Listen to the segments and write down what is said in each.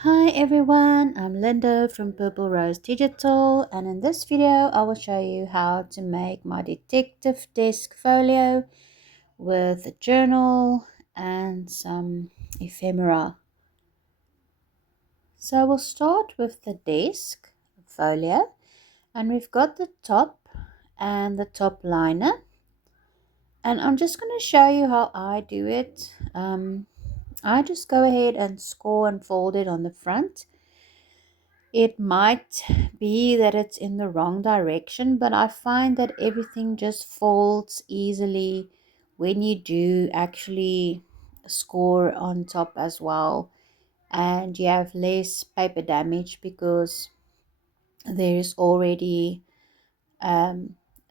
Hi everyone, I'm Linda from Purple Rose Digital, and in this video I will show you how to make my detective desk folio with a journal and some ephemera. So we'll start with the desk folio, and we've got the top and the top liner, and I'm just going to show you how I do it. I just go ahead and score and fold it on the front. It might be that it's in the wrong direction, but I find that everything just folds easily when you do actually score on top as well, and you have less paper damage because there is already a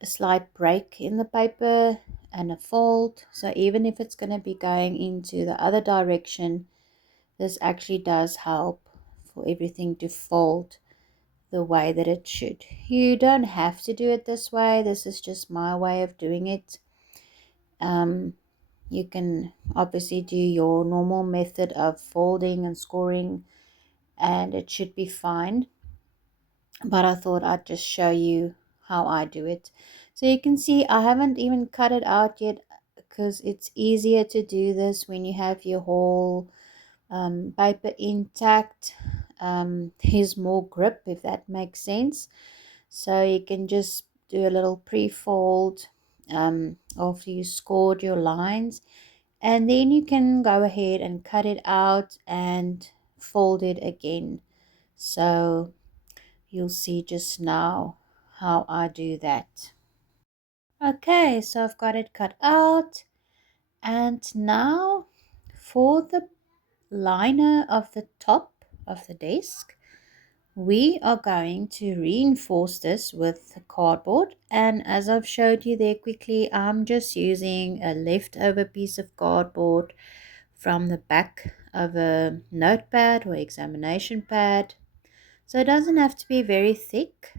slight break in the paper and a fold. So even if it's going to be going into the other direction, this actually does help for everything to fold the way that it should. You don't have to do it this way. This is just my way of doing it. You can obviously do your normal method of folding and scoring, and it should be fine. But I thought I'd just show you how I do it. So you can see I haven't even cut it out yet because it's easier to do this when you have your whole paper intact. There's more grip, if that makes sense. So you can just do a little pre-fold after you scored your lines, and then you can go ahead and cut it out and fold it again. So you'll see just now how I do that. Okay, so I've got it cut out, and now for the liner of the top of the desk, we are going to reinforce this with cardboard, and as I've showed you there quickly, I'm just using a leftover piece of cardboard from the back of a notepad or examination pad. So it doesn't have to be very thick,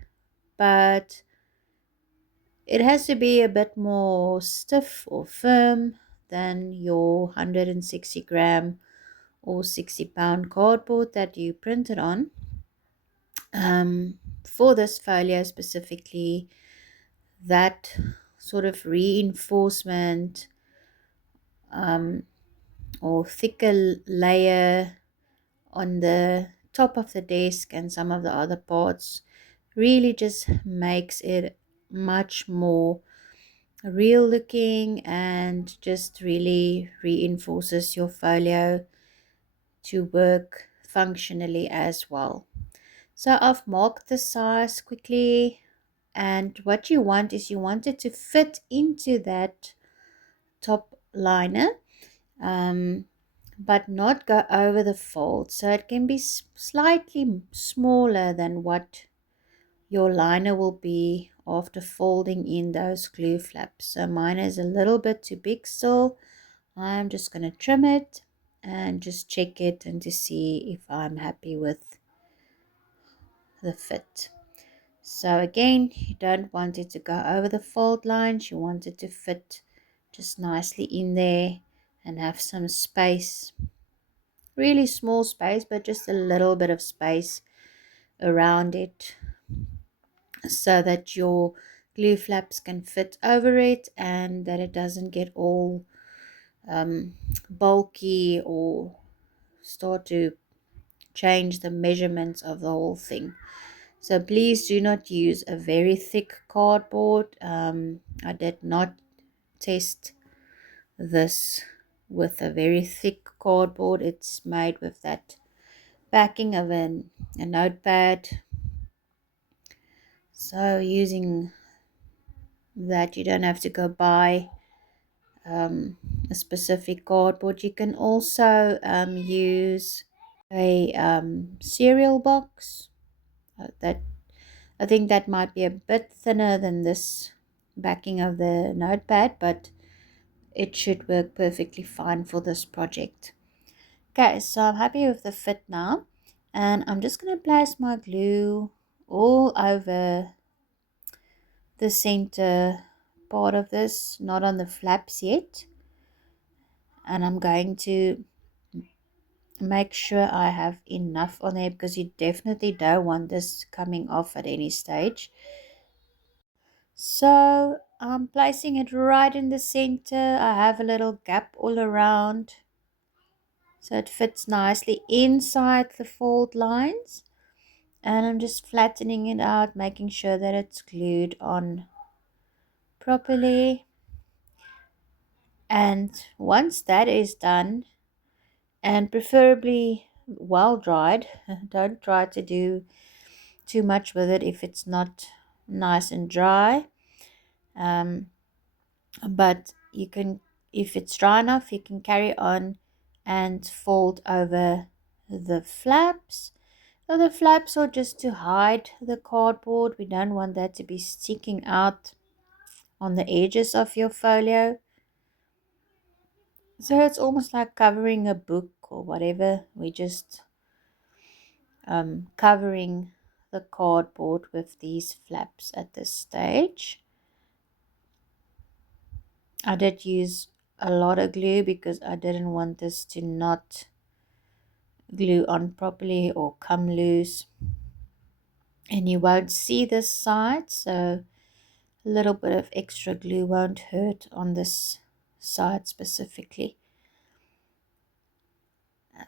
but it has to be a bit more stiff or firm than your 160 gram or 60-pound cardboard that you printed on. For this folio specifically, that sort of reinforcement or thicker layer on the top of the desk and some of the other parts really just makes it much more real looking and just really reinforces your folio to work functionally as well. So I've marked the size quickly, and what you want is you want it to fit into that top liner, um, but not go over the fold. So it can be slightly smaller than what your liner will be after folding in those glue flaps. So mine is a little bit too big still. I'm just going to trim it and just check it and to see if I'm happy with the fit. So again, you don't want it to go over the fold lines. You want it to fit just nicely in there and have some space, really small space, but just a little bit of space around it so that your glue flaps can fit over it and that it doesn't get all bulky or start to change the measurements of the whole thing. So please do not use a very thick cardboard. I did not test this with a very thick cardboard. It's made with that backing of a notepad. So using that, you don't have to go buy a specific cardboard. You can also use a cereal box. That I think that might be a bit thinner than this backing of the notepad, but it should work perfectly fine for this project. Okay, so I'm happy with the fit now, and I'm just going to place my glue all over the center part of this, not on the flaps yet, and I'm going to make sure I have enough on there, because you definitely don't want this coming off at any stage. So I'm placing it right in the center. I have a little gap all around so it fits nicely inside the fold lines. And I'm just flattening it out, making sure that it's glued on properly. And once that is done, and preferably well dried, don't try to do too much with it if it's not nice and dry. Um, but you can, if it's dry enough, you can carry on and fold over the flaps. So the flaps are just to hide the cardboard. We don't want that to be sticking out on the edges of your folio. So it's almost like covering a book or whatever. We just covering the cardboard with these flaps at this stage. I did use a lot of glue because I didn't want this to not glue on properly or come loose. And you won't see this side, so a little bit of extra glue won't hurt on this side specifically.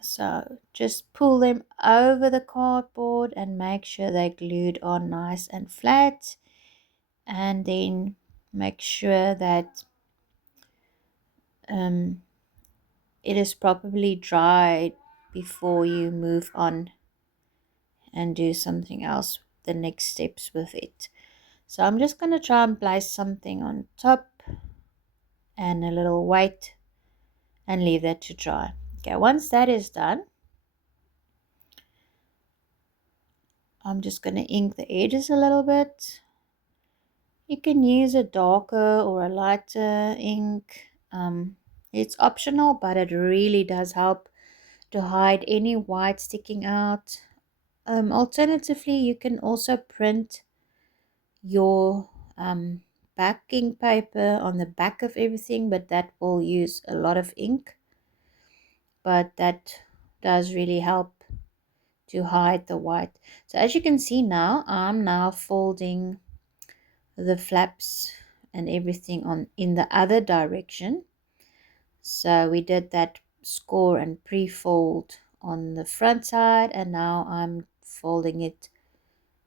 So just pull them over the cardboard and make sure they're glued on nice and flat, and then make sure that it is properly dried before you move on and do something else, the next steps with it. So I'm just going to try and place something on top and a little weight and leave that to dry. Okay, once that is done, I'm just going to ink the edges a little bit. You can use a darker or a lighter ink. It's optional, but it really does help to hide any white sticking out. Alternatively, you can also print your backing paper on the back of everything, but that will use a lot of ink. But that does really help to hide the white. So as you can see now, I'm now folding the flaps and everything on in the other direction. So we did that score and pre-fold on the front side, and now I'm folding it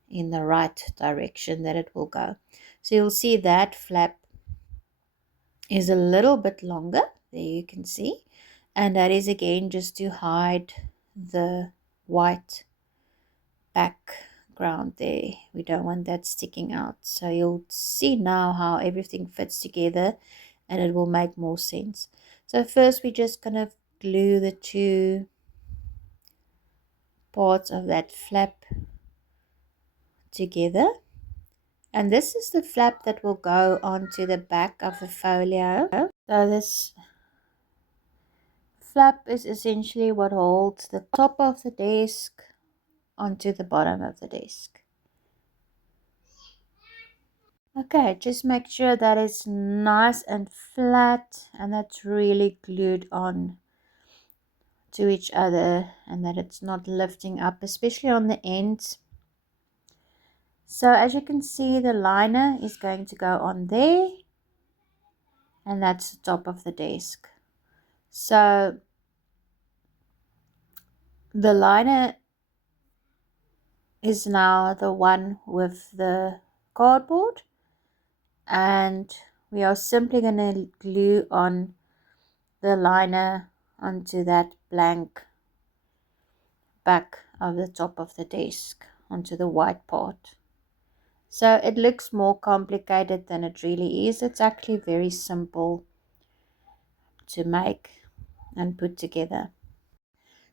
in the right direction that it will go. So you'll see that flap is a little bit longer, there you can see, and that is again just to hide the white background there. We don't want that sticking out. So you'll see now how everything fits together and it will make more sense. So first we're just going to glue the two parts of that flap together. And this is the flap that will go onto the back of the folio. So this flap is essentially what holds the top of the desk onto the bottom of the desk. Okay, just make sure that it's nice and flat and that's really glued on to each other and that it's not lifting up, especially on the ends. So as you can see, the liner is going to go on there, and that's the top of the desk. So the liner is now the one with the cardboard, and we are simply going to glue on the liner onto that blank back of the top of the desk, onto the white part. So it looks more complicated than it really is. It's actually very simple to make and put together.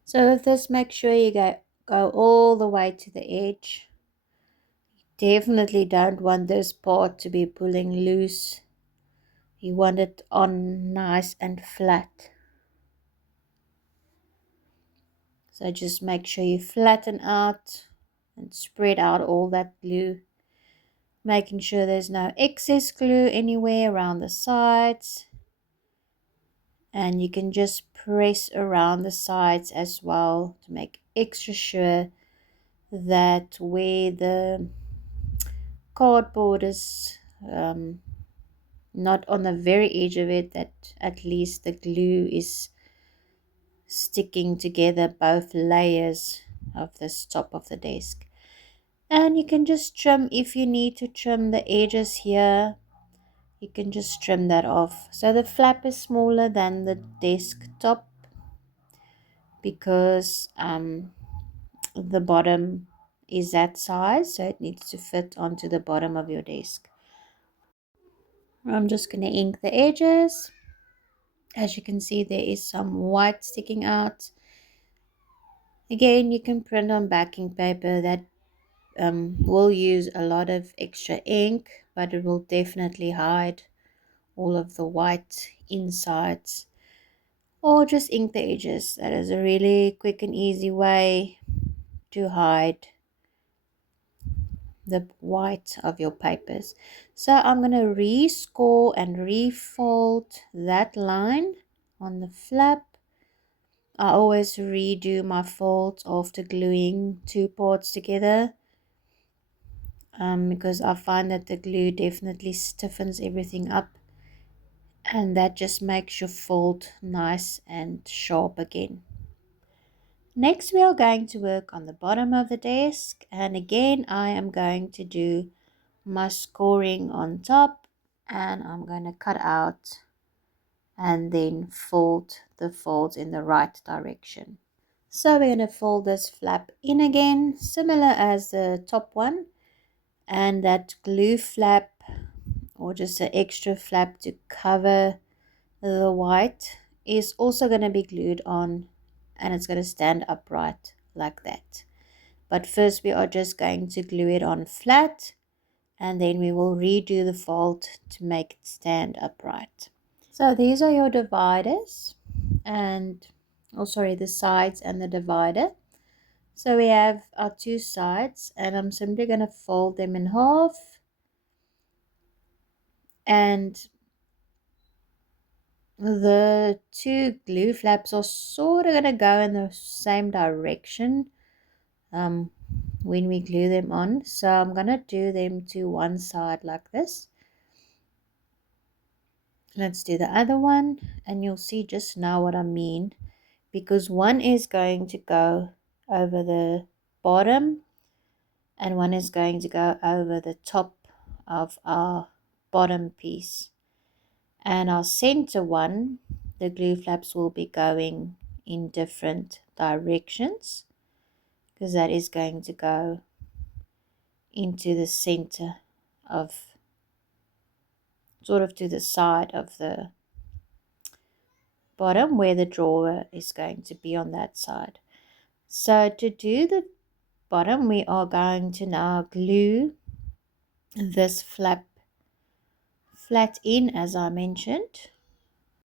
So with this, make sure you go all the way to the edge. Definitely don't want this part to be pulling loose. You want it on nice and flat. So just make sure you flatten out and spread out all that glue, making sure there's no excess glue anywhere around the sides. And you can just press around the sides as well to make extra sure that where the cardboard is not on the very edge of it, that at least the glue is sticking together both layers of this top of the desk. And you can just trim if you need to trim the edges here. You can just trim that off. So the flap is smaller than the desk top because the bottom is that size, so it needs to fit onto the bottom of your desk. I'm just going to ink the edges. As you can see, there is some white sticking out. Again, you can print on backing paper that will use a lot of extra ink, but it will definitely hide all of the white insides. Or just ink the edges. That is a really quick and easy way to hide the white of your papers. So I'm going to rescore and refold that line on the flap. I always redo my folds after gluing two parts together because I find that the glue definitely stiffens everything up, and that just makes your fold nice and sharp again. Next, we are going to work on the bottom of the desk, and again I am going to do my scoring on top, and I'm going to cut out and then fold the folds in the right direction. So we're going to fold this flap in again, similar as the top one, and that glue flap or just an extra flap to cover the white is also going to be glued on, and it's going to stand upright like that. But first we are just going to glue it on flat, and then we will redo the fold to make it stand upright. So these are your dividers, and the sides and the divider. So we have our two sides, and I'm simply going to fold them in half, and the two glue flaps are sort of going to go in the same direction when we glue them on. So I'm going to do them to one side like this. Let's do the other one, and you'll see just now what I mean, because one is going to go over the bottom and one is going to go over the top of our bottom piece. And our center one, the glue flaps will be going in different directions because that is going to go into the center of, sort of to the side of the bottom where the drawer is going to be on that side. So to do the bottom, we are going to now glue this flap flat in, as I mentioned.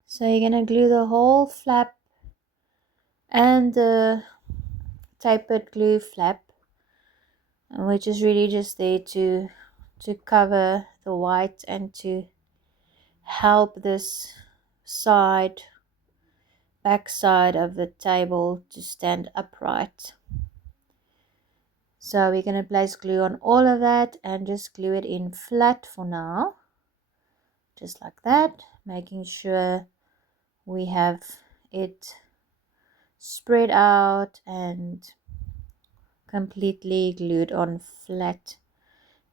So you're going to glue the whole flap and the tapered glue flap, which is really just there to cover the white and to help this back side of the table to stand upright. So we're going to place glue on all of that and just glue it in flat for now, just like that, making sure we have it spread out and completely glued on flat.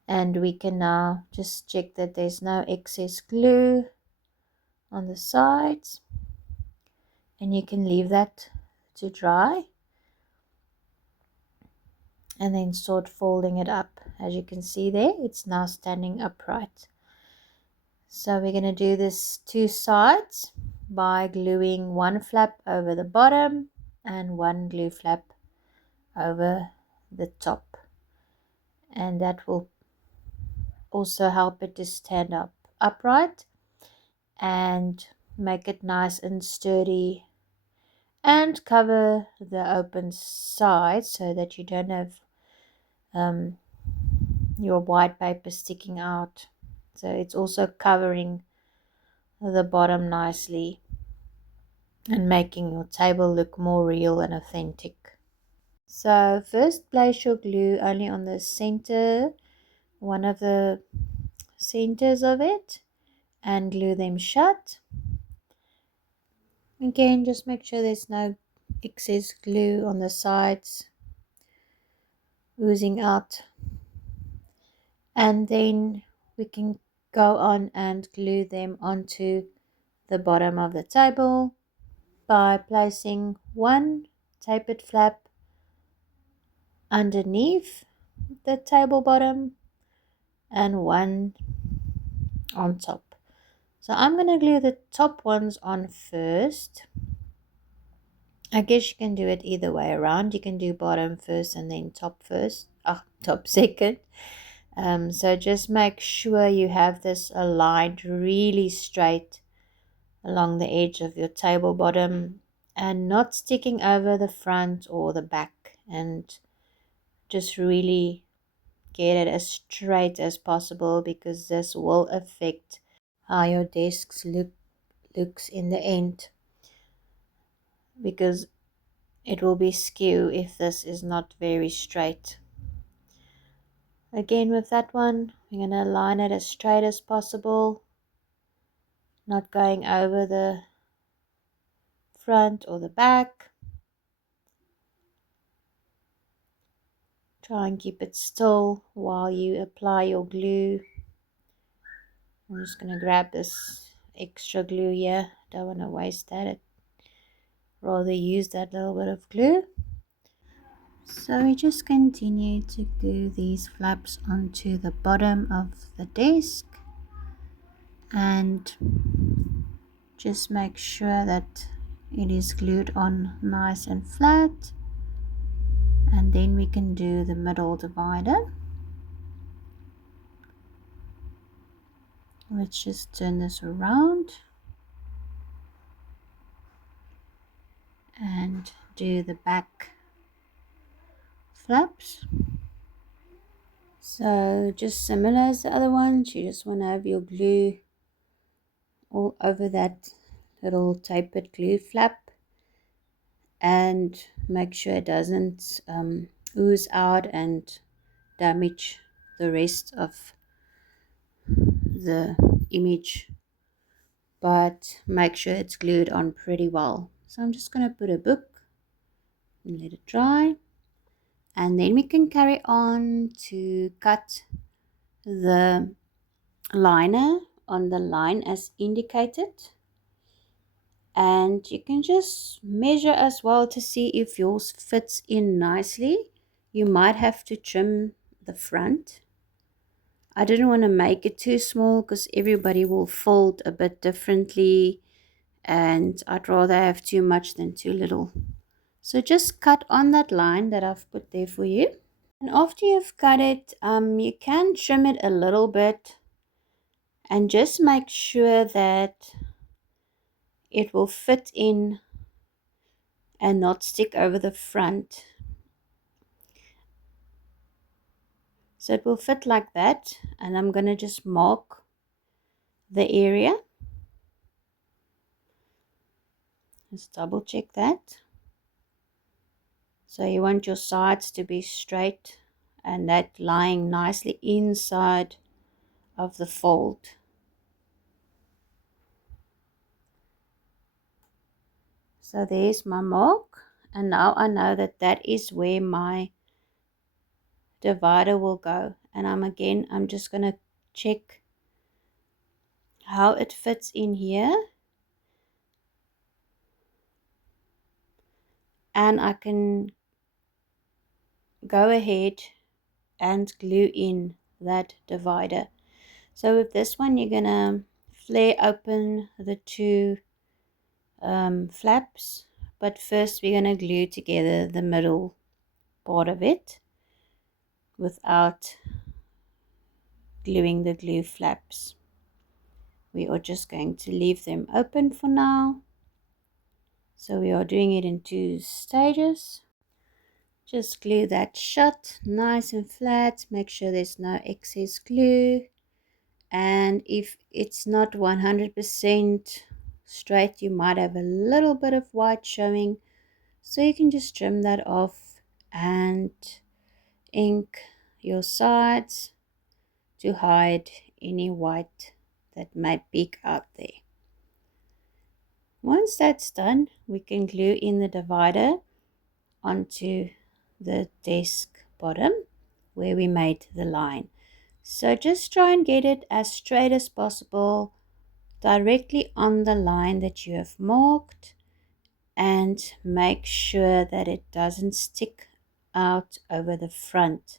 And we can now just check that there's no excess glue on the sides, and you can leave that to dry and then start folding it up. As you can see there, it's now standing upright. So we're going to do this two sides by gluing one flap over the bottom and one glue flap over the top, and that will also help it to stand upright and make it nice and sturdy and cover the open side so that you don't have your white paper sticking out. So it's also covering the bottom nicely. and making your table look more real and authentic. So first place your glue only on the center, one of the centers of it, and glue them shut. Again, just make sure there's no excess glue on the sides oozing out. And then we can go on and glue them onto the bottom of the table by placing one tapered flap underneath the table bottom and one on top. So I'm going to glue the top ones on first. I guess you can do it either way around. You can do bottom first and then top first. Top second. So just make sure you have this aligned really straight along the edge of your table bottom and not sticking over the front or the back, and just really get it as straight as possible, because this will affect how your desks looks in the end, because it will be skew if this is not very straight. Again, with that one, we're going to align it as straight as possible, not going over the front or the back. Try and keep it still while you apply your glue. I'm just going to grab this extra glue here. Don't want to waste that. I'd rather use that little bit of glue. So we just continue to glue these flaps onto the bottom of the desk, and just make sure that it is glued on nice and flat. And then we can do the middle divider. Let's just turn this around and do the back flaps. So just similar as the other ones, you just want to have your glue all over that little tapered glue flap, and make sure it doesn't ooze out and damage the rest of the image, but make sure it's glued on pretty well. So I'm just going to put a book and let it dry, and then we can carry on to cut the liner on the line as indicated. And you can just measure as well to see if yours fits in nicely. You might have to trim the front. I didn't want to make it too small because everybody will fold a bit differently, and I'd rather have too much than too little. So just cut on that line that I've put there for you. And after you've cut it, you can trim it a little bit, and just make sure that it will fit in and not stick over the front. So it will fit like that, and I'm going to just mark the area. Just double check that. So you want your sides to be straight and that lying nicely inside of the fold. So there's my mark, and now I know that that is where my divider will go. And I'm just going to check how it fits in here, and I can go ahead and glue in that divider. So with this one, you're gonna flare open the two flaps, but first we're gonna glue together the middle part of it without gluing the glue flaps. We are just going to leave them open for now. So we are doing it in two stages. Just glue that shut nice and flat. Make sure there's no excess glue. And if it's not 100% straight, you might have a little bit of white showing, so you can just trim that off and ink your sides to hide any white that might peek out there. Once that's done, we can glue in the divider onto the desk bottom where we made the line. So just try and get it as straight as possible directly on the line that you have marked, and make sure that it doesn't stick out over the front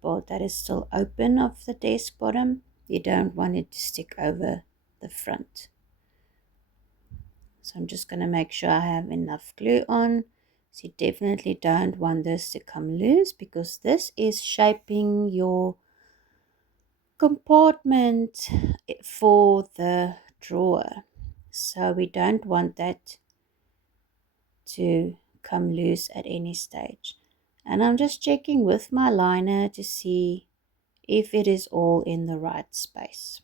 part that is still open of the desk bottom. You don't want it to stick over the front. So I'm just going to make sure I have enough glue on. So you definitely don't want this to come loose, because this is shaping your compartment for the drawer. So we don't want that to come loose at any stage. And I'm just checking with my liner to see if it is all in the right space.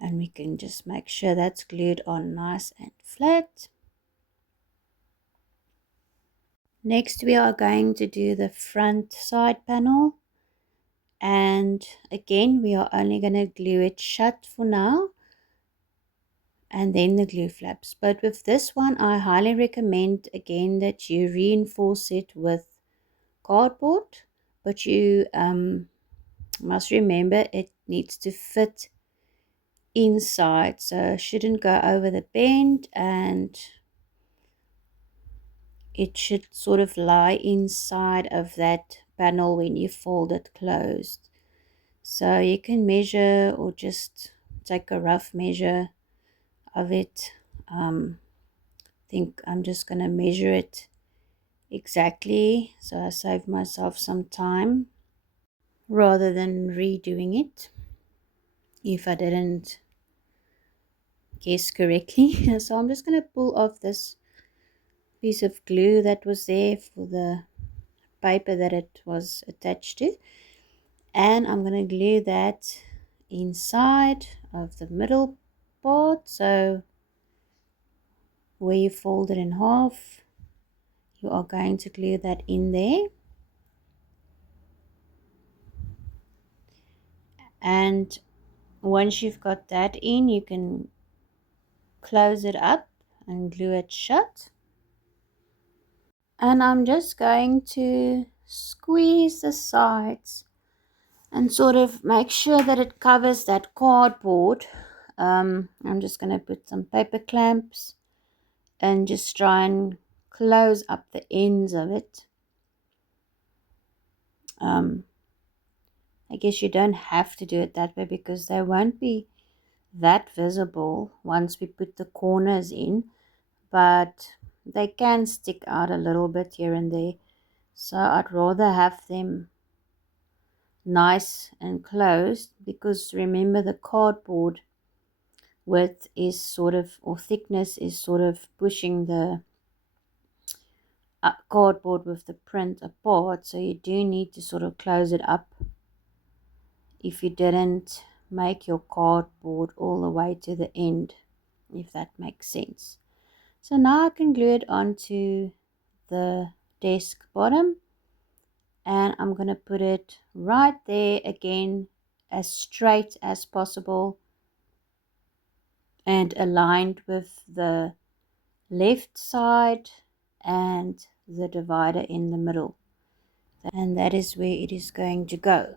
And we can just make sure that's glued on nice and flat. Next we are going to do the front side panel, and again we are only going to glue it shut for now and then the glue flaps. But with this one I highly recommend again that you reinforce it with cardboard, but you must remember it needs to fit inside, so it shouldn't go over the bend, and it should sort of lie inside of that panel when you fold it closed. So you can measure or just take a rough measure of it. I think I'm just going to measure it exactly so I save myself some time rather than redoing it if I didn't guess correctly. So I'm just going to pull off this piece of glue that was there for the paper that it was attached to, and I'm going to glue that inside of the middle part. So where you fold it in half, you are going to glue that in there, and once you've got that in, you can close it up and glue it shut. And I'm just going to squeeze the sides and sort of make sure that it covers that cardboard. I'm just going to put some paper clamps and just try and close up the ends of it. I guess you don't have to do it that way because they won't be that visible once we put the corners in, but they can stick out a little bit here and there. So I'd rather have them nice and closed, because remember the cardboard width is sort of, or thickness is sort of pushing the cardboard with the print apart, so you do need to sort of close it up if you didn't make your cardboard all the way to the end, if that makes sense. So now I can glue it onto the desk bottom, and I'm going to put it right there again, as straight as possible and aligned with the left side and the divider in the middle, and that is where it is going to go.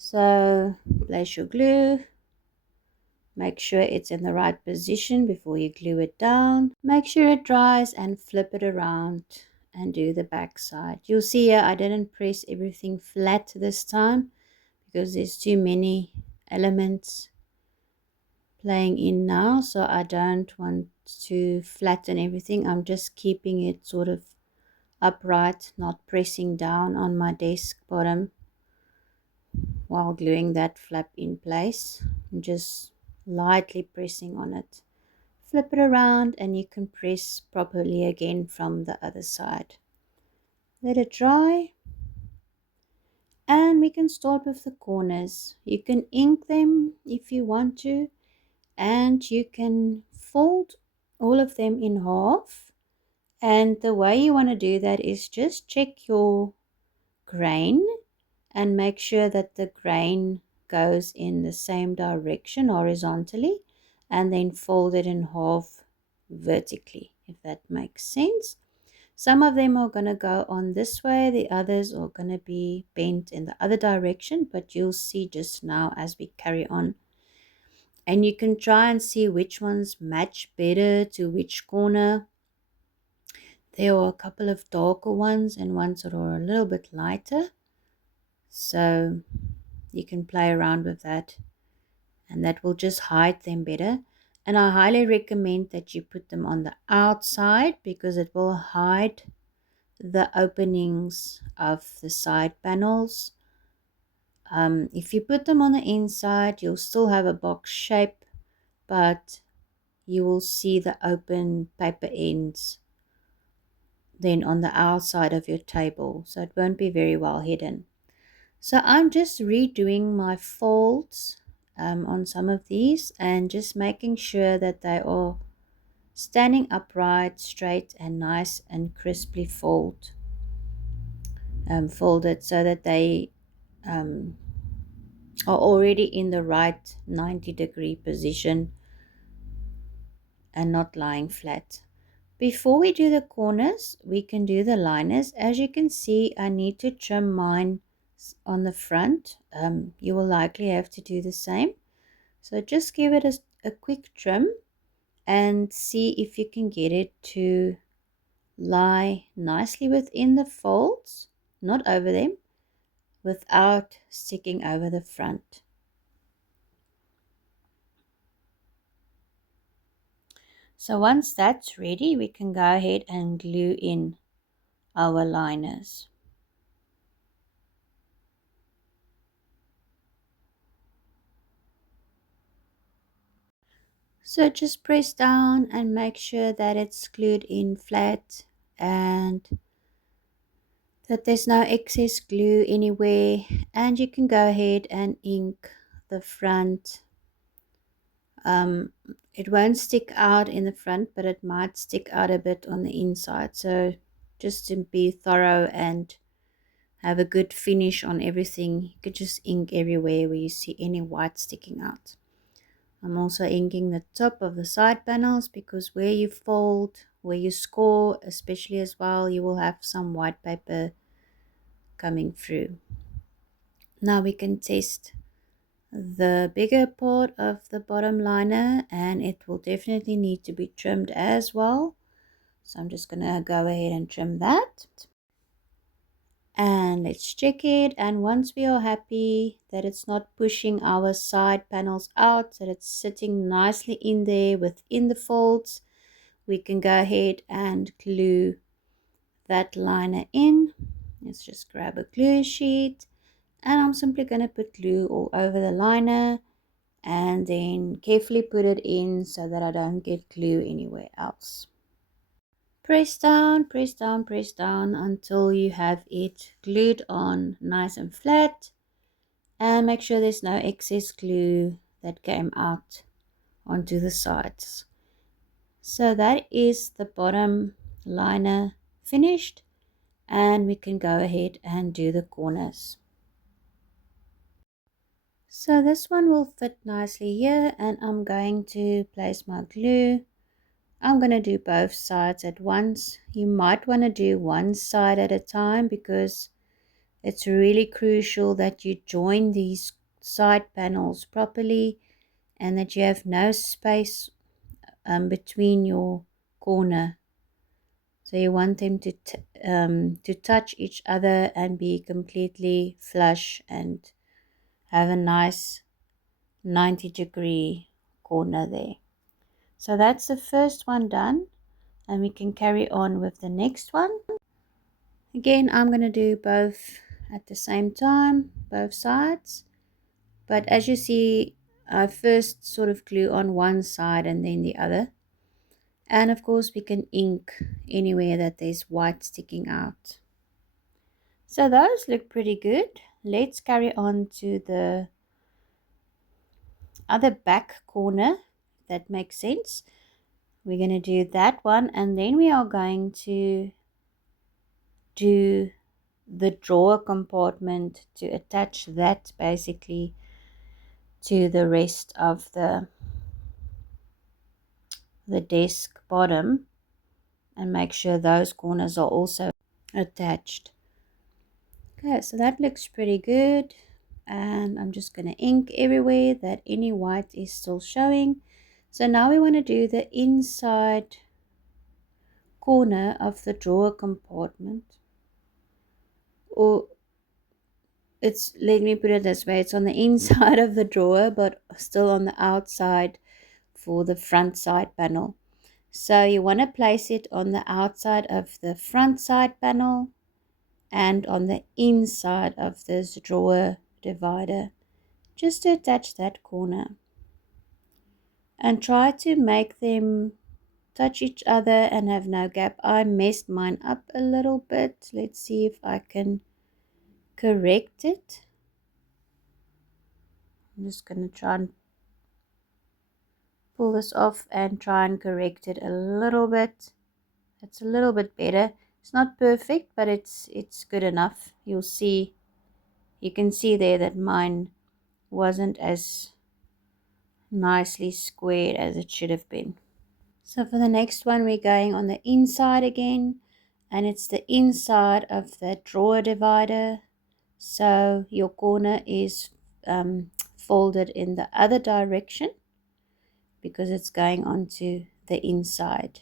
So place your glue, make sure it's in the right position before you glue it down, make sure it dries, and flip it around and do the back side. You'll see here I didn't press everything flat this time because there's too many elements playing in now, so I don't want to flatten everything. I'm just keeping it sort of upright, not pressing down on my desk bottom while gluing that flap in place. I'm just lightly pressing on it. Flip it around and you can press properly again from the other side. Let it dry, and we can start with the corners. You can ink them if you want to, and you can fold all of them in half. And the way you want to do that is just check your grain and make sure that the grain goes in the same direction horizontally, and then fold it in half vertically, if that makes sense. Some of them are going to go on this way, the others are going to be bent in the other direction, but you'll see just now as we carry on. And you can try and see which ones match better to which corner. There are a couple of darker ones and ones that are a little bit lighter. So you can play around with that, and that will just hide them better. And I highly recommend that you put them on the outside because it will hide the openings of the side panels. If you put them on the inside, you'll still have a box shape, but you will see the open paper ends then on the outside of your table, so it won't be very well hidden. So I'm just redoing my folds on some of these and just making sure that they are standing upright, straight, and nice and crisply folded, so that they um, are already in the right 90-degree position and not lying flat. Before we do the corners, we can do the liners. As you can see, I need to trim mine on the front. You will likely have to do the same. So just give it a quick trim and see if you can get it to lie nicely within the folds, not over them, without sticking over the front. So once that's ready, we can go ahead and glue in our liners. So just press down and make sure that it's glued in flat and that there's no excess glue anywhere. And you can go ahead and ink the front. It won't stick out in the front, but it might stick out a bit on the inside. So just to be thorough and have a good finish on everything, you could just ink everywhere where you see any white sticking out. I'm also inking the top of the side panels because where you fold, where you score especially as well, you will have some white paper coming through. Now we can test the bigger part of the bottom liner, and it will definitely need to be trimmed as well. So I'm just going to go ahead and trim that. And let's check it, and once we are happy that it's not pushing our side panels out, that it's sitting nicely in there within the folds, we can go ahead and glue that liner in. Let's just grab a glue sheet, and I'm simply going to put glue all over the liner and then carefully put it in so that I don't get glue anywhere else. Press down, press down, press down until you have it glued on nice and flat, and make sure there's no excess glue that came out onto the sides. So that is the bottom liner finished, and we can go ahead and do the corners. So this one will fit nicely here, and I'm going to place my glue. I'm going to do both sides at once. You might want to do one side at a time because it's really crucial that you join these side panels properly and that you have no space between your corner. So you want them to touch each other and be completely flush and have a nice 90-degree corner there. So that's the first one done, and we can carry on with the next one. Again, I'm going to do both at the same time, both sides. But as you see, I first sort of glue on one side and then the other. And of course, we can ink anywhere that there's white sticking out. So those look pretty good. Let's carry on to the other back corner. that makes sense. We're going to do that one, and then we are going to do the drawer compartment to attach that basically to the rest of the desk bottom, and make sure those corners are also attached. Okay, so that looks pretty good, and I'm just going to ink everywhere that any white is still showing. So now we want to do the inside corner of the drawer compartment, or it's, let me put it this way, it's on the inside of the drawer but still on the outside for the front side panel. So you want to place it on the outside of the front side panel and on the inside of this drawer divider, just to attach that corner, and try to make them touch each other and have no gap. I messed mine up a little bit. Let's see if I can correct it. I'm just going to try and pull this off and try and correct it a little bit. It's a little bit better. It's not perfect, but it's good enough. You can see there that mine wasn't as nicely squared as it should have been. So for the next one, we're going on the inside again, and it's the inside of the drawer divider. So your corner is folded in the other direction because it's going onto the inside.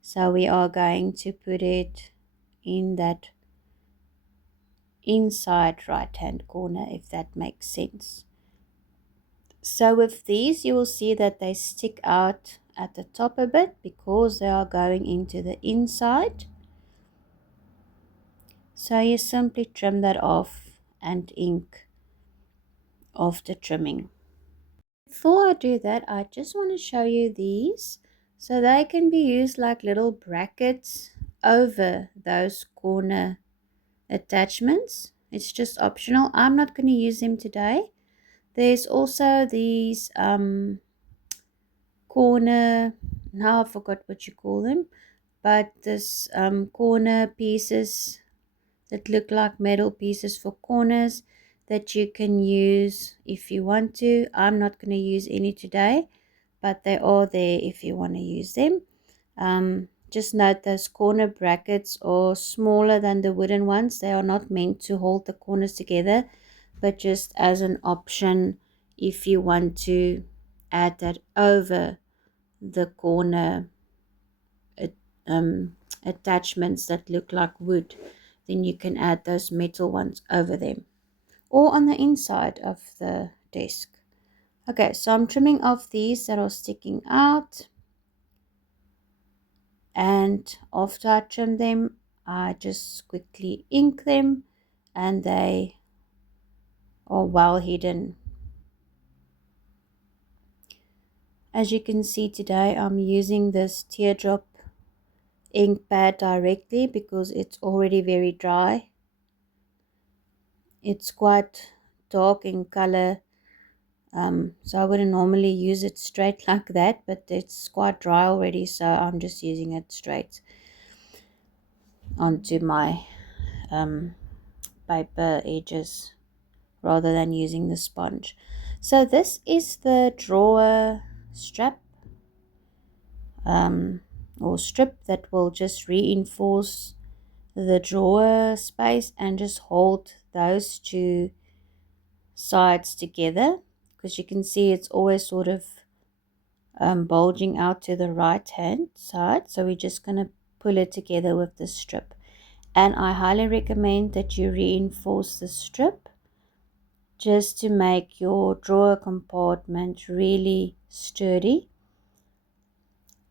So we are going to put it in that inside right hand corner, if that makes sense. So with these, you will see that they stick out at the top a bit because they are going into the inside. So you simply trim that off and ink after trimming. Before I do that, I just want to show you these. So they can be used like little brackets over those corner attachments. It's just optional. I'm not going to use them today. There's also these corner, now I forgot what you call them, but this corner pieces that look like metal pieces for corners that you can use if you want to. I'm not going to use any today, but they are there if you want to use them. Just note those corner brackets are smaller than the wooden ones. They are not meant to hold the corners together, but just as an option if you want to add that over the corner attachments that look like wood, then you can add those metal ones over them or on the inside of the desk. Okay, so I'm trimming off these that are sticking out, and after I trim them, I just quickly ink them and they are well hidden. As you can see today, I'm using this teardrop ink pad directly because it's already very dry. It's quite dark in color, so I wouldn't normally use it straight like that, but it's quite dry already, so I'm just using it straight onto my paper edges rather than using the sponge. So this is the drawer strap or strip that will just reinforce the drawer space and just hold those two sides together, because you can see it's always sort of bulging out to the right hand side. So we're just going to pull it together with the strip, and I highly recommend that you reinforce the strip just to make your drawer compartment really sturdy.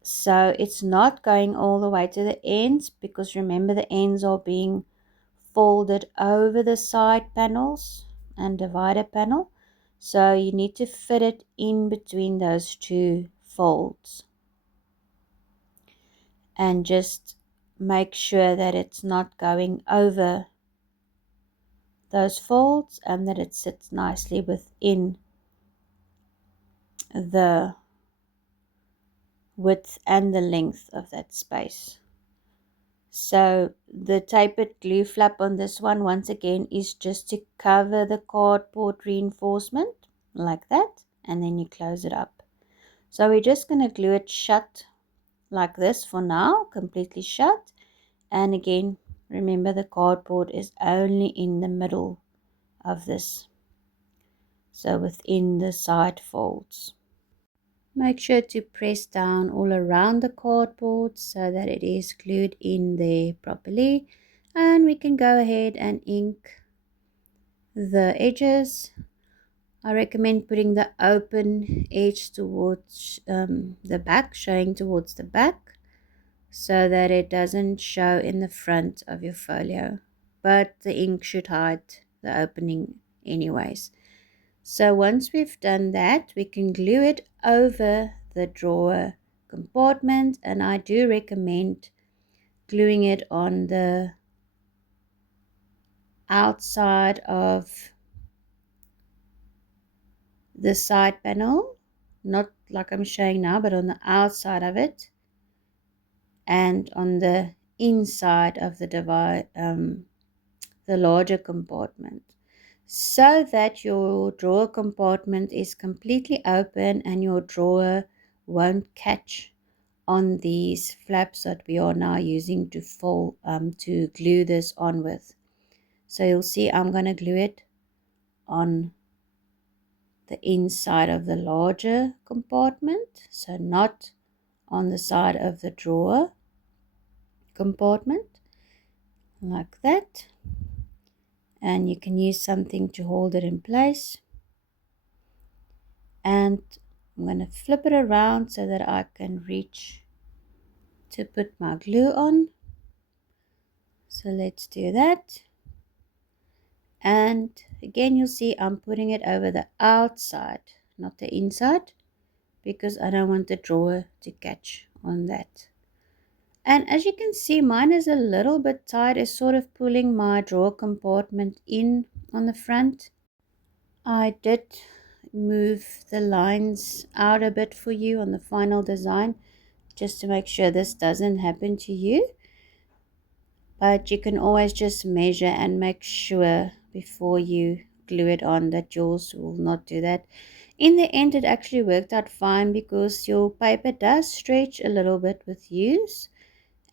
So it's not going all the way to the ends, because remember the ends are being folded over the side panels and divider panel. So you need to fit it in between those two folds and just make sure that it's not going over those folds and that it sits nicely within the width and the length of that space. So the tapered glue flap on this one, once again, is just to cover the cardboard reinforcement like that, and then you close it up. So we're just going to glue it shut like this for now, completely shut. And again, remember the cardboard is only in the middle of this, so within the side folds. Make sure to press down all around the cardboard so that it is glued in there properly. And we can go ahead and ink the edges. I recommend putting the open edge towards the back, showing towards the back, so that it doesn't show in the front of your folio. But the ink should hide the opening anyways. So once we've done that, we can glue it over the drawer compartment, and I do recommend gluing it on the outside of the side panel, not like I'm showing now, but on the outside of it and on the inside of the larger compartment, so that your drawer compartment is completely open and your drawer won't catch on these flaps that we are now using to glue this on with. So you'll see I'm going to glue it on the inside of the larger compartment, so not on the side of the drawer compartment, like that. And you can use something to hold it in place. And I'm going to flip it around so that I can reach to put my glue on. So let's do that. And again, you'll see I'm putting it over the outside, not the inside, because I don't want the drawer to catch on that. And as you can see, mine is a little bit tight. It's sort of pulling my drawer compartment in on the front. I did move the lines out a bit for you on the final design, just to make sure this doesn't happen to you. But you can always just measure and make sure before you glue it on that yours will not do that. In the end, it actually worked out fine because your paper does stretch a little bit with use,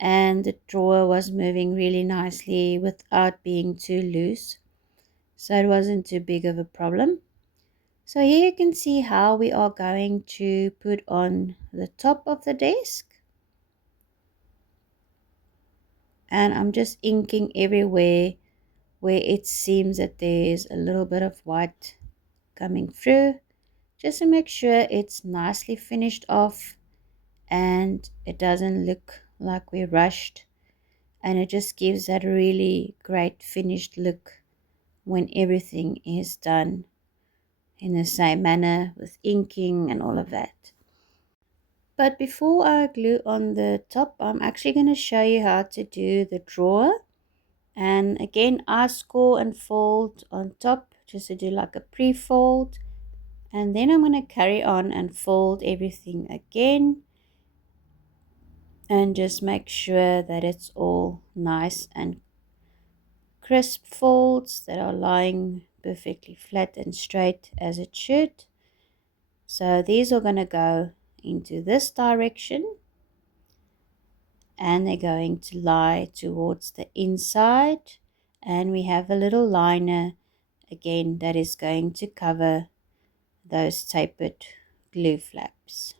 and the drawer was moving really nicely without being too loose, so it wasn't too big of a problem. So here you can see how we are going to put on the top of the desk. And I'm just inking everywhere where it seems that there's a little bit of white coming through, just to make sure it's nicely finished off and it doesn't look like we rushed, and it just gives that really great finished look when everything is done in the same manner with inking and all of that. But before I glue on the top, I'm actually going to show you how to do the drawer. And again, I score and fold on top just to do like a pre-fold. And then I'm going to carry on and fold everything again. And just make sure that it's all nice and crisp folds that are lying perfectly flat and straight as it should. So these are going to go into this direction, and they're going to lie towards the inside, and we have a little liner again that is going to cover those tapered glue flaps.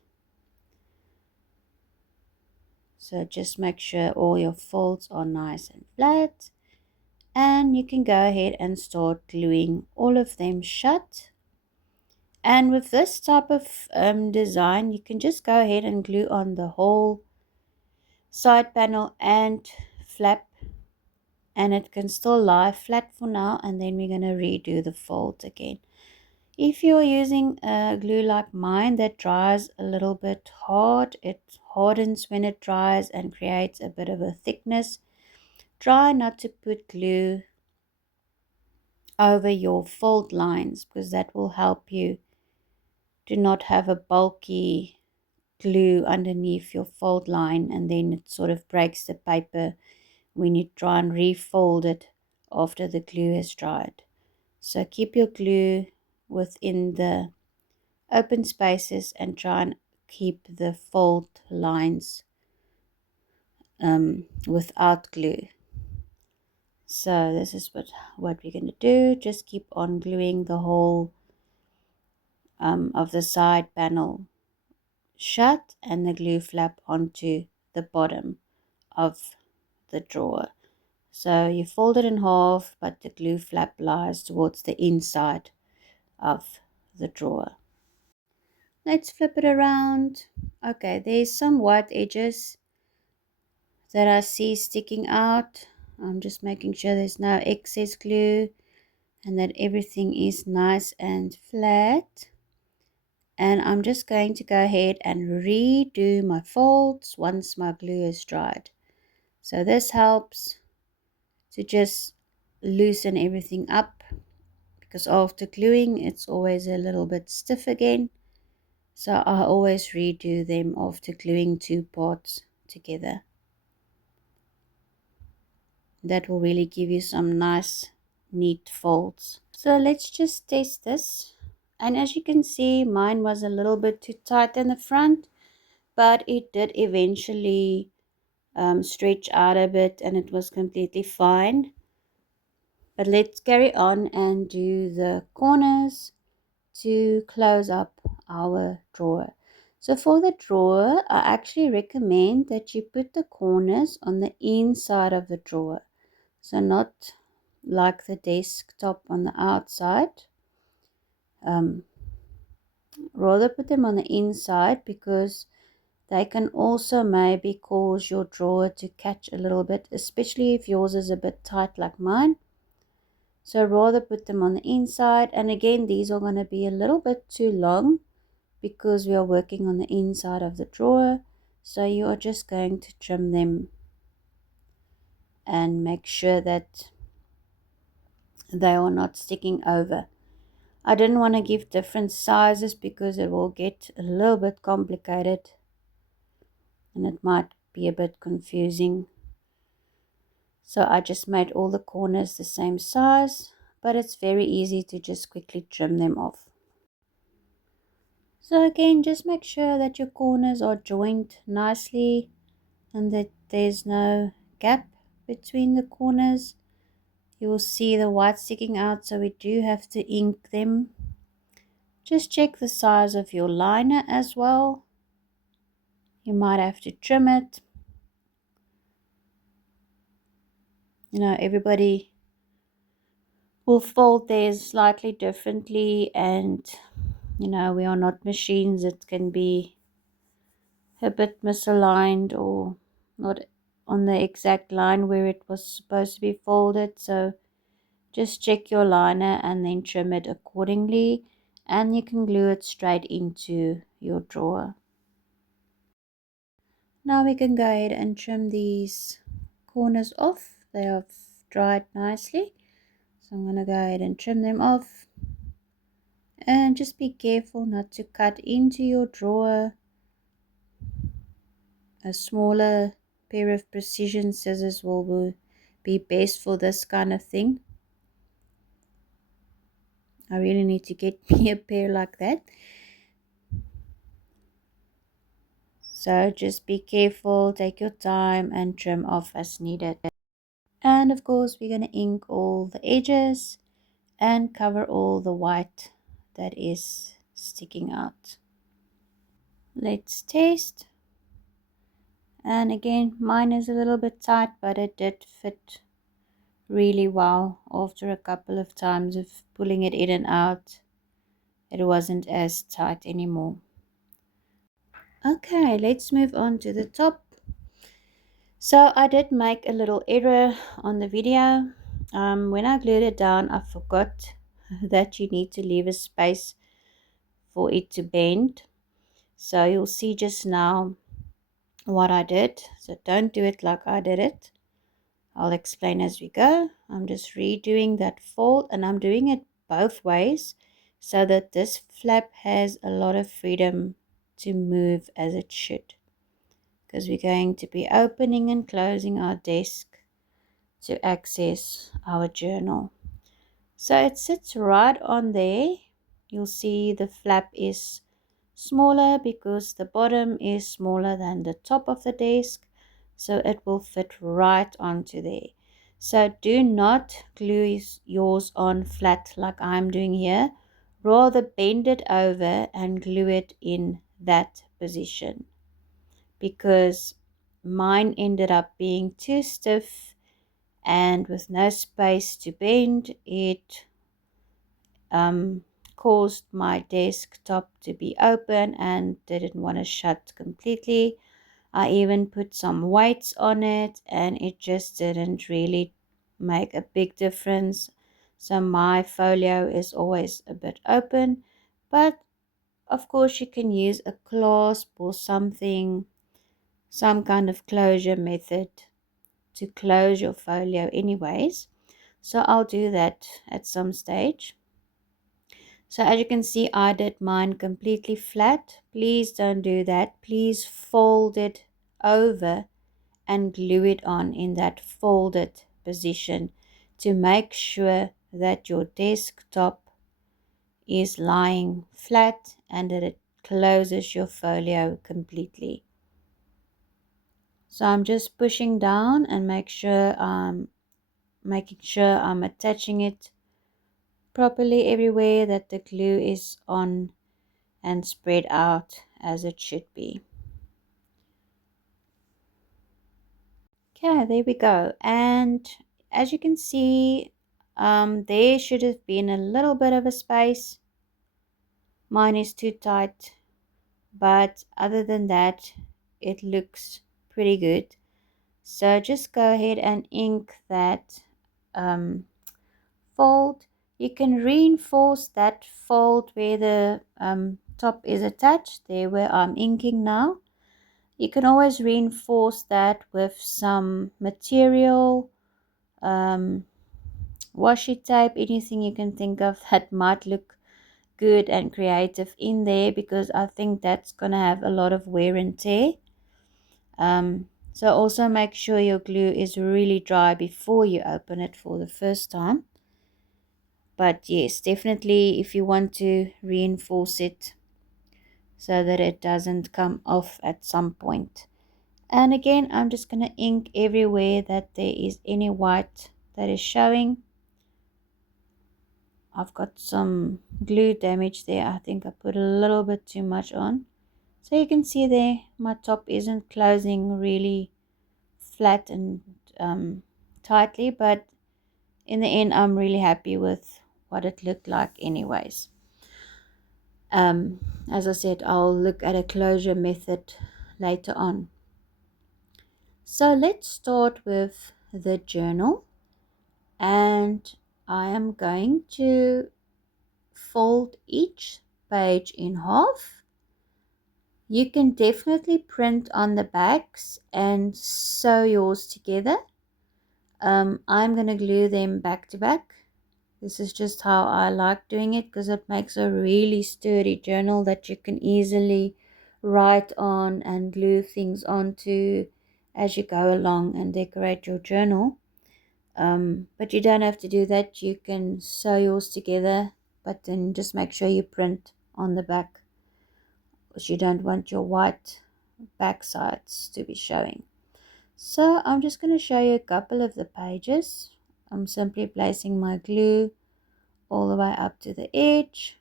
So just make sure all your folds are nice and flat, and you can go ahead and start gluing all of them shut. And with this type of design, you can just go ahead and glue on the whole side panel and flap, and it can still lie flat for now, and then we're going to redo the folds again. If you're using a glue like mine that dries a little bit hard, it hardens when it dries and creates a bit of a thickness, try not to put glue over your fold lines, because that will help you to not have a bulky glue underneath your fold line, and then it sort of breaks the paper when you try and refold it after the glue has dried. So keep your glue within the open spaces and try and keep the fold lines without glue. So this is what we're going to do. Just keep on gluing the whole of the side panel shut and the glue flap onto the bottom of the drawer. So you fold it in half, but the glue flap lies towards the inside of the drawer. Let's flip it around. Okay, there's some white edges that I see sticking out. I'm just making sure there's no excess glue and that everything is nice and flat. And I'm just going to go ahead and redo my folds once my glue is dried. So this helps to just loosen everything up, because after gluing it's always a little bit stiff again. So I always redo them after gluing two parts together. That will really give you some nice neat folds. So let's just test this. And as you can see, mine was a little bit too tight in the front, but it did eventually stretch out a bit and it was completely fine. But let's carry on and do the corners to close up our drawer. So for the drawer, I actually recommend that you put the corners on the inside of the drawer. So not like the desktop on the outside. Rather put them on the inside, because they can also maybe cause your drawer to catch a little bit, especially if yours is a bit tight like mine. So rather put them on the inside. And again, these are going to be a little bit too long because we are working on the inside of the drawer. So you are just going to trim them and make sure that they are not sticking over. I didn't want to give different sizes because it will get a little bit complicated and it might be a bit confusing. So I just made all the corners the same size, but it's very easy to just quickly trim them off. So again, just make sure that your corners are joined nicely and that there's no gap between the corners. You will see the white sticking out, so we do have to ink them. Just check the size of your liner as well. You might have to trim it. Everybody will fold theirs slightly differently, and we are not machines. It can be a bit misaligned or not on the exact line where it was supposed to be folded. So just check your liner and then trim it accordingly, and you can glue it straight into your drawer. Now we can go ahead and trim these corners off. They have dried nicely. So I'm going to go ahead and trim them off. And just be careful not to cut into your drawer. A smaller pair of precision scissors will be best for this kind of thing. I really need to get me a pair like that. So just be careful, take your time and trim off as needed. And of course we're going to ink all the edges and cover all the white that is sticking out. Let's test. And again, mine is a little bit tight, but it did fit really well. After a couple of times of pulling it in and out, it wasn't as tight anymore. Okay, let's move on to the top. So I did make a little error on the video. When I glued it down, I forgot that you need to leave a space for it to bend. So you'll see just now what I did. So don't do it like I did it. I'll explain as we go. I'm just redoing that fold, and I'm doing it both ways so that this flap has a lot of freedom to move as it should, because we're going to be opening and closing our desk to access our journal. So it sits right on there. You'll see the flap is smaller because the bottom is smaller than the top of the desk, so it will fit right onto there. So do not glue yours on flat like I'm doing here. Rather bend it over and glue it in that position, because mine ended up being too stiff, and with no space to bend, it um, caused my desktop to be open and didn't want to shut completely. I even put some weights on it, and it just didn't really make a big difference. So my folio is always a bit open, but of course you can use a clasp or something, some kind of closure method to close your folio anyways. So I'll do that at some stage. So as you can see, I did mine completely flat. Please don't do that. Please fold it over and glue it on in that folded position to make sure that your desktop is lying flat and that it closes your folio completely. So I'm just pushing down and making sure I'm attaching it properly everywhere, that the glue is on and spread out as it should be. Okay, there we go. And as you can see, there should have been a little bit of a space. Mine is too tight, but other than that, it looks pretty good. So just go ahead and ink that fold. You can reinforce that fold where the top is attached, there where I'm inking now. You can always reinforce that with some material, washi tape, anything you can think of that might look good and creative in there, because I think that's going to have a lot of wear and tear. So also make sure your glue is really dry before you open it for the first time. But yes, definitely if you want to reinforce it so that it doesn't come off at some point. And again, I'm just going to ink everywhere that there is any white that is showing. I've got some glue damage there. I think I put a little bit too much on. So you can see there, my top isn't closing really flat and tightly, but in the end, I'm really happy with what it looked like anyways. As I said, I'll look at a closure method later on. So let's start with the journal, and I am going to fold each page in half. You can definitely print on the backs and sew yours together. I'm going to glue them back to back. This is just how I like doing it, because it makes a really sturdy journal that you can easily write on and glue things onto as you go along and decorate your journal. But you don't have to do that. You can sew yours together, but then just make sure you print on the back, because you don't want your white back sides to be showing. So I'm just going to show you a couple of the pages. I'm simply placing my glue all the way up to the edge,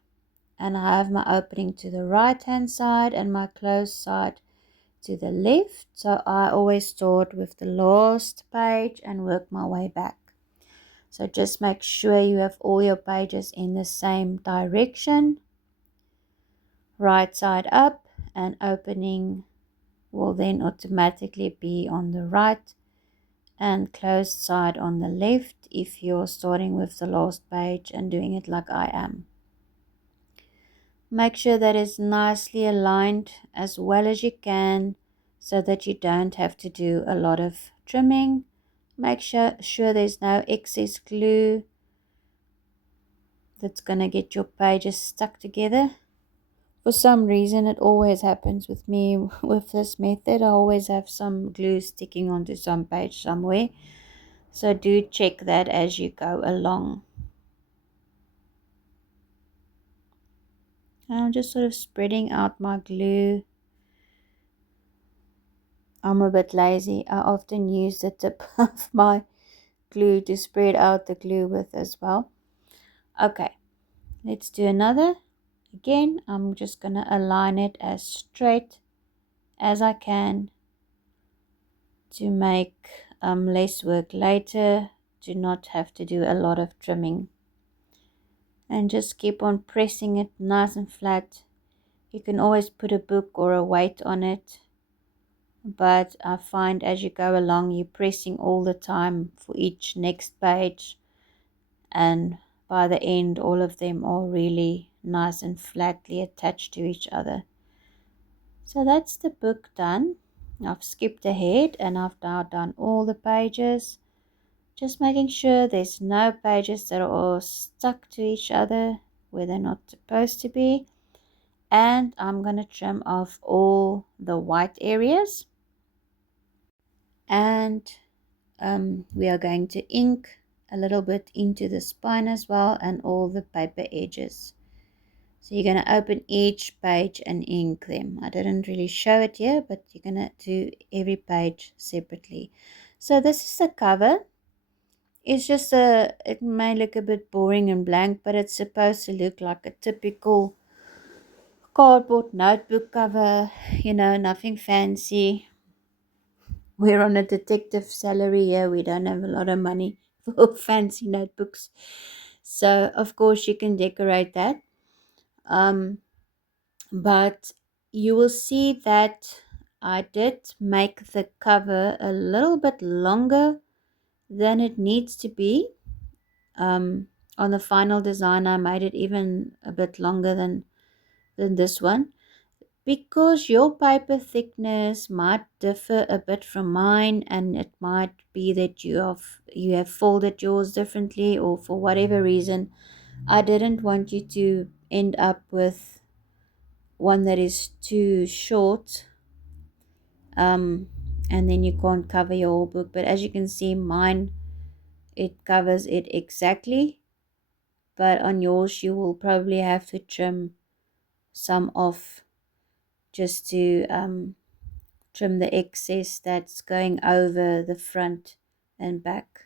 and I have my opening to the right hand side and my closed side to the left. So I always start with the last page and work my way back. So just make sure you have all your pages in the same direction. Right side up, and opening will then automatically be on the right and closed side on the left if you're starting with the last page and doing it like I am. Make sure that it's nicely aligned as well as you can, so that you don't have to do a lot of trimming. Make sure there's no excess glue that's going to get your pages stuck together. For some reason, it always happens with me with this method. I always have some glue sticking onto some page somewhere. So do check that as you go along. I'm just sort of spreading out my glue. I'm a bit lazy. I often use the tip of my glue to spread out the glue with as well. Okay, let's do another. Again, I'm just going to align it as straight as I can to make less work later, to not have to do a lot of trimming. And just keep on pressing it nice and flat. You can always put a book or a weight on it, but I find as you go along, you're pressing all the time for each next page, and by the end, all of them are really nice and flatly attached to each other. So that's the book done. I've skipped ahead and I've now done all the pages, just making sure there's no pages that are all stuck to each other where they're not supposed to be. And I'm going to trim off all the white areas, and we are going to ink a little bit into the spine as well, and all the paper edges. So you're going to open each page and ink them. I didn't really show it here, but you're going to do every page separately. So this is the cover. It's just it may look a bit boring and blank, but it's supposed to look like a typical cardboard notebook cover, nothing fancy. We're on a detective salary here. We don't have a lot of money for fancy notebooks. So, of course, you can decorate that. But you will see that I did make the cover a little bit longer than it needs to be. On the final design, I made it even a bit longer than this one, because your paper thickness might differ a bit from mine, and it might be that you have folded yours differently, or for whatever reason. I didn't want you to end up with one that is too short, and then you can't cover your whole book. But as you can see, mine, it covers it exactly, but on yours you will probably have to trim some off, just to trim the excess that's going over the front and back.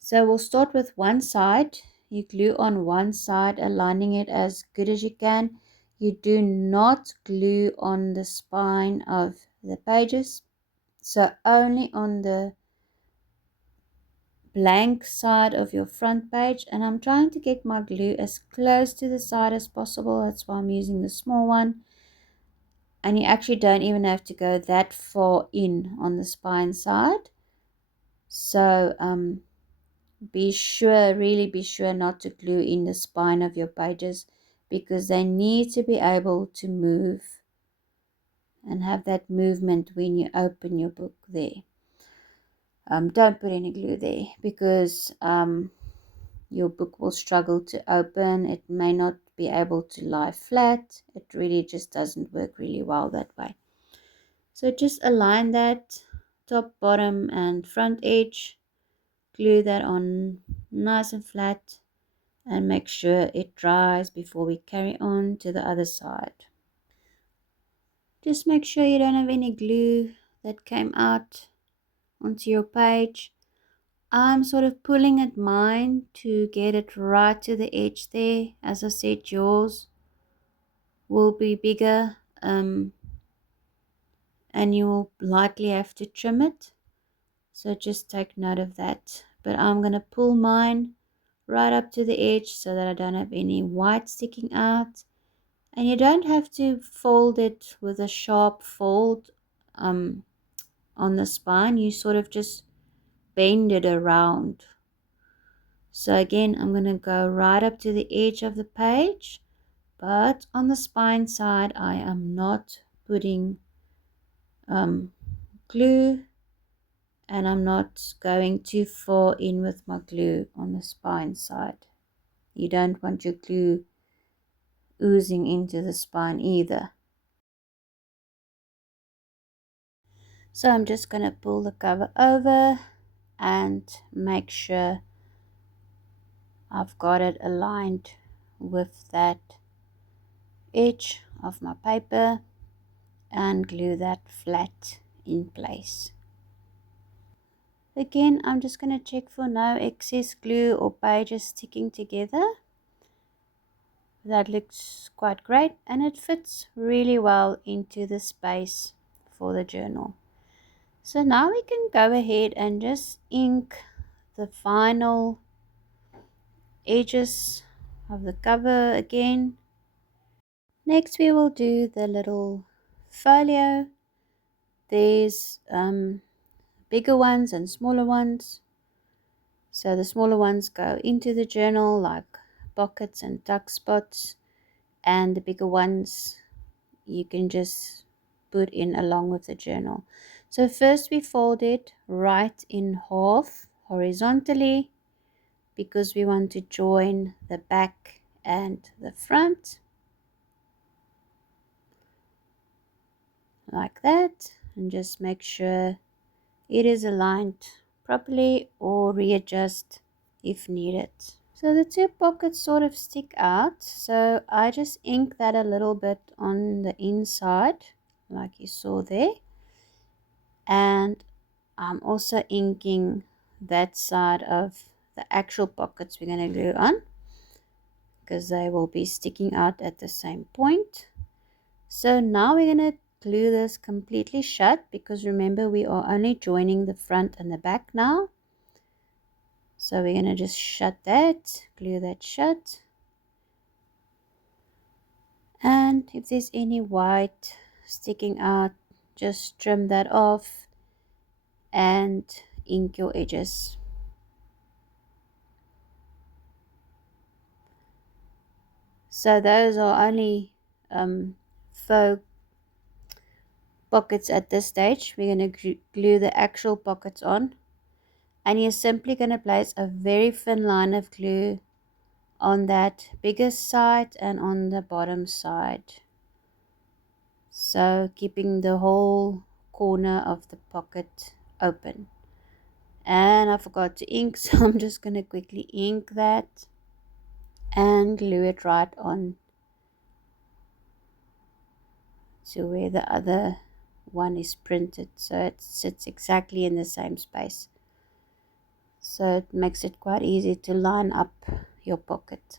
So we'll start with one side. You glue on one side, aligning it as good as you can. You do not glue on the spine of the pages, so only on the blank side of your front page. And I'm trying to get my glue as close to the side as possible. That's why I'm using the small one. And you actually don't even have to go that far in on the spine side. So really be sure not to glue in the spine of your pages, because they need to be able to move and have that movement when you open your book there. Don't put any glue there, because your book will struggle to open. It may not be able to lie flat. It really just doesn't work really well that way. So just align that top, bottom, and front edge. Glue that on nice and flat, and make sure it dries before we carry on to the other side. Just make sure you don't have any glue that came out onto your page. I'm sort of pulling at mine to get it right to the edge there. As I said, yours will be bigger, and you will likely have to trim it. So just take note of that. But I'm going to pull mine right up to the edge so that I don't have any white sticking out. And you don't have to fold it with a sharp fold on the spine. You sort of just bend it around. So again, I'm going to go right up to the edge of the page, but on the spine side, I am not putting glue, and I'm not going too far in with my glue on the spine side. You don't want your glue oozing into the spine either. So I'm just going to pull the cover over and make sure I've got it aligned with that edge of my paper and glue that flat in place. Again, I'm just going to check for no excess glue or pages sticking together. That looks quite great and it fits really well into the space for the journal. So now we can go ahead and just ink the final edges of the cover again. Next we will do the little folio. There's bigger ones and smaller ones. So the smaller ones go into the journal like pockets and tuck spots, and the bigger ones you can just put in along with the journal. So first we fold it right in half horizontally because we want to join the back and the front like that, and just make sure it is aligned properly or readjust if needed. So the two pockets sort of stick out, so I just ink that a little bit on the inside like you saw there, and I'm also inking that side of the actual pockets we're going to glue on because they will be sticking out at the same point. So now we're going to glue this completely shut because remember we are only joining the front and the back now. So we're going to just shut that, glue that shut. And if there's any white sticking out, just trim that off and ink your edges. So those are only faux pockets at this stage. We're going to glue the actual pockets on, and you're simply going to place a very thin line of glue on that biggest side and on the bottom side, so keeping the whole corner of the pocket open. And I forgot to ink, so I'm just going to quickly ink that and glue it right on to where the other one is printed, so it sits exactly in the same space. So it makes it quite easy to line up your pocket.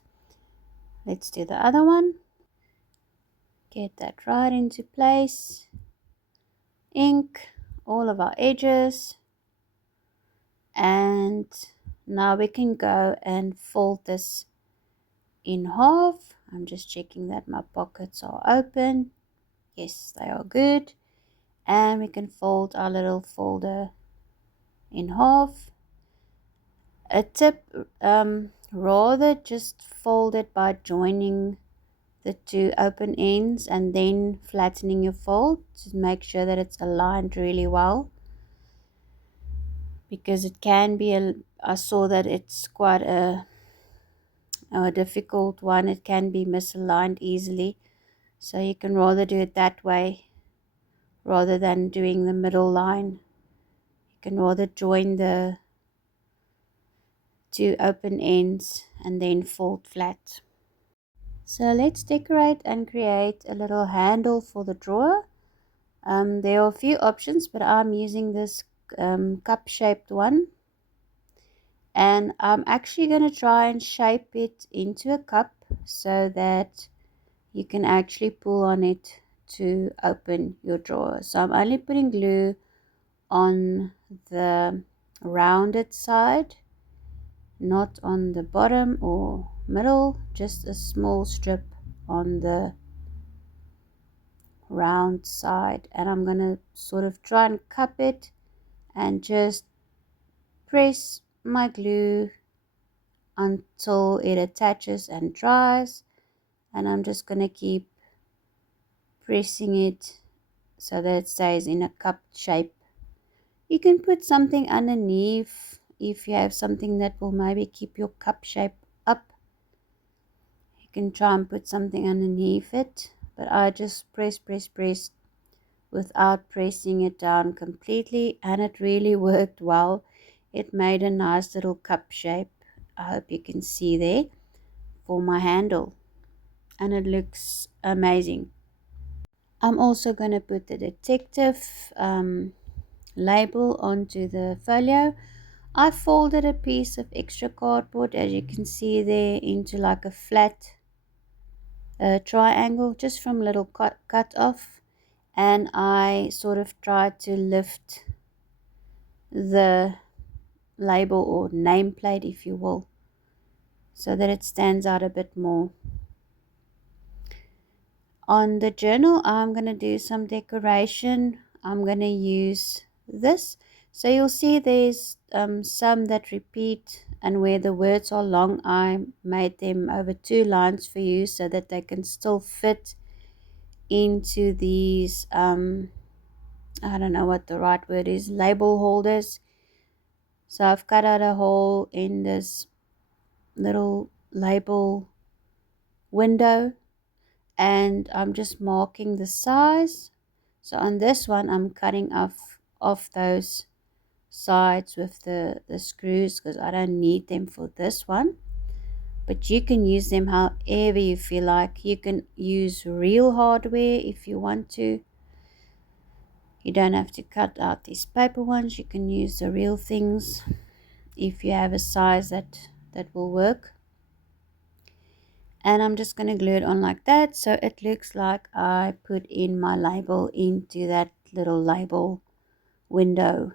Let's do the other one. Get that right into place. Ink all of our edges. And now we can go and fold this in half. I'm just checking that my pockets are open. Yes, they are good. And we can fold our little folder in half. A tip, rather just fold it by joining the two open ends and then flattening your fold to make sure that it's aligned really well, because it can be I saw that it's quite a difficult one. It can be misaligned easily, so you can rather do it that way rather than doing the middle line. You can rather join the two open ends and then fold flat. So let's decorate and create a little handle for the drawer. There are a few options, but I'm using this cup shaped one, and I'm actually going to try and shape it into a cup so that you can actually pull on it to open your drawer. So I'm only putting glue on the rounded side, not on the bottom or middle, just a small strip on the round side, and I'm going to sort of try and cup it and just press my glue until it attaches and dries, and I'm just going to keep pressing it so that it stays in a cup shape. You can put something underneath if you have something that will maybe keep your cup shape up. You can try and put something underneath it, but I just press without pressing it down completely, and it really worked well. It made a nice little cup shape. I hope you can see there for my handle, and it looks amazing. I'm also going to put the detective label onto the folio. I folded a piece of extra cardboard, as you can see there, into like a flat triangle, just from little cut off, and I sort of tried to lift the label or nameplate, if you will, so that it stands out a bit more. On the journal, I'm going to do some decoration. I'm going to use this. So you'll see there's some that repeat, and where the words are long, I made them over 2 lines for you so that they can still fit into these, I don't know what the right word is, label holders. So I've cut out a hole in this little label window, and I'm just marking the size. So on this one, I'm cutting off those sides with the screws, because I don't need them for this one. But you can use them however you feel like. You can use real hardware if you want to. You don't have to cut out these paper ones. You can use the real things if you have a size that will work. And I'm just going to glue it on like that, so it looks like I put in my label into that little label window.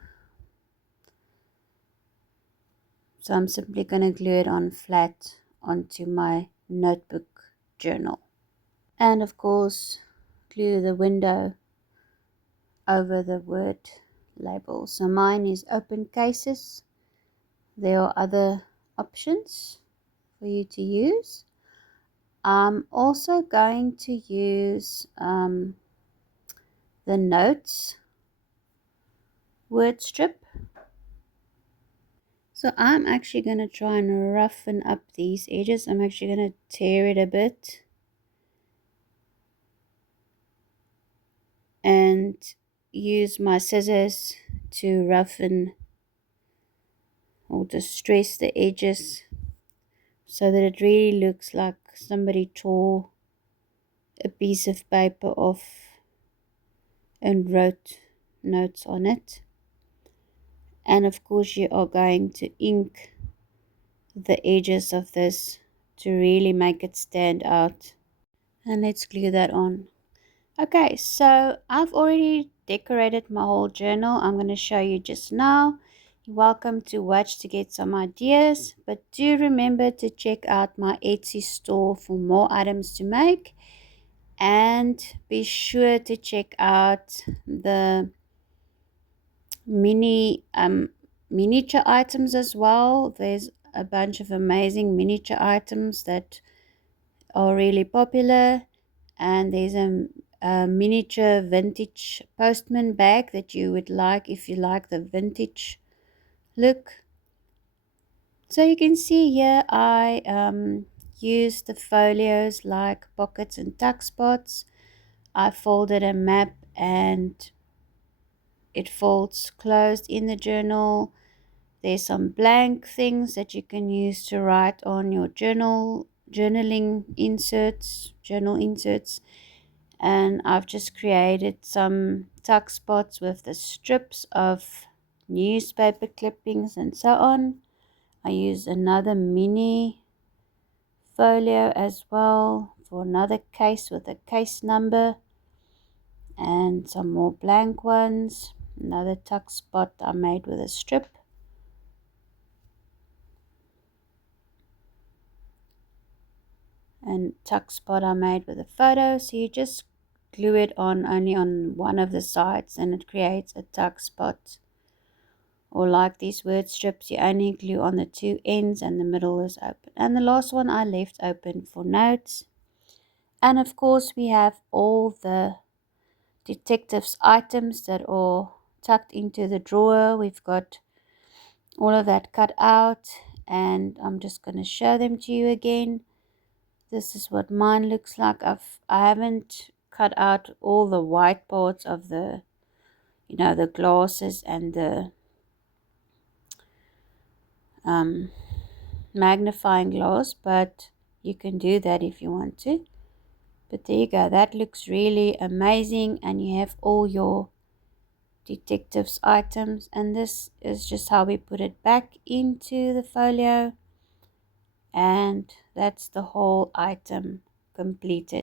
So I'm simply going to glue it on flat onto my notebook journal, and of course glue the window over the word label. So mine is open cases. There are other options for you to use. I'm also going to use the notes word strip. So I'm actually going to try and roughen up these edges. I'm actually going to tear it a bit and use my scissors to roughen or distress the edges so that it really looks like somebody tore a piece of paper off and wrote notes on it. And of course you are going to ink the edges of this to really make it stand out. And let's glue that on. Okay, so I've already decorated my whole journal. I'm going to show you just now. You're welcome to watch to get some ideas, but do remember to check out my Etsy store for more items to make, and be sure to check out the miniature items as well. There's a bunch of amazing miniature items that are really popular, and there's a miniature vintage postman bag that you would like if you like the vintage look. So you can see here I use the folios like pockets and tuck spots. I folded a map and it folds closed in the journal. There's some blank things that you can use to write on your journal inserts, and I've just created some tuck spots with the strips of newspaper clippings and so on. I use another mini folio as well for another case with a case number, and some more blank ones. Another tuck spot I made with a strip. And tuck spot I made with a photo. So you just glue it on only on one of the sides and it creates a tuck spot. Or like these word strips, you only glue on the 2 ends and the middle is open. And the last one I left open for notes. And of course we have all the detectives items that are tucked into the drawer. We've got all of that cut out, and I'm just going to show them to you again. This is what mine looks like. I haven't cut out all the white parts of the, the glasses and the um, magnifying glass, but you can do that if you want to. But there you go, that looks really amazing, and you have all your detectives items, and this is just how we put it back into the folio, and that's the whole item completed.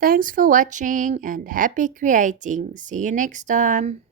Thanks for watching and happy creating. See you next time.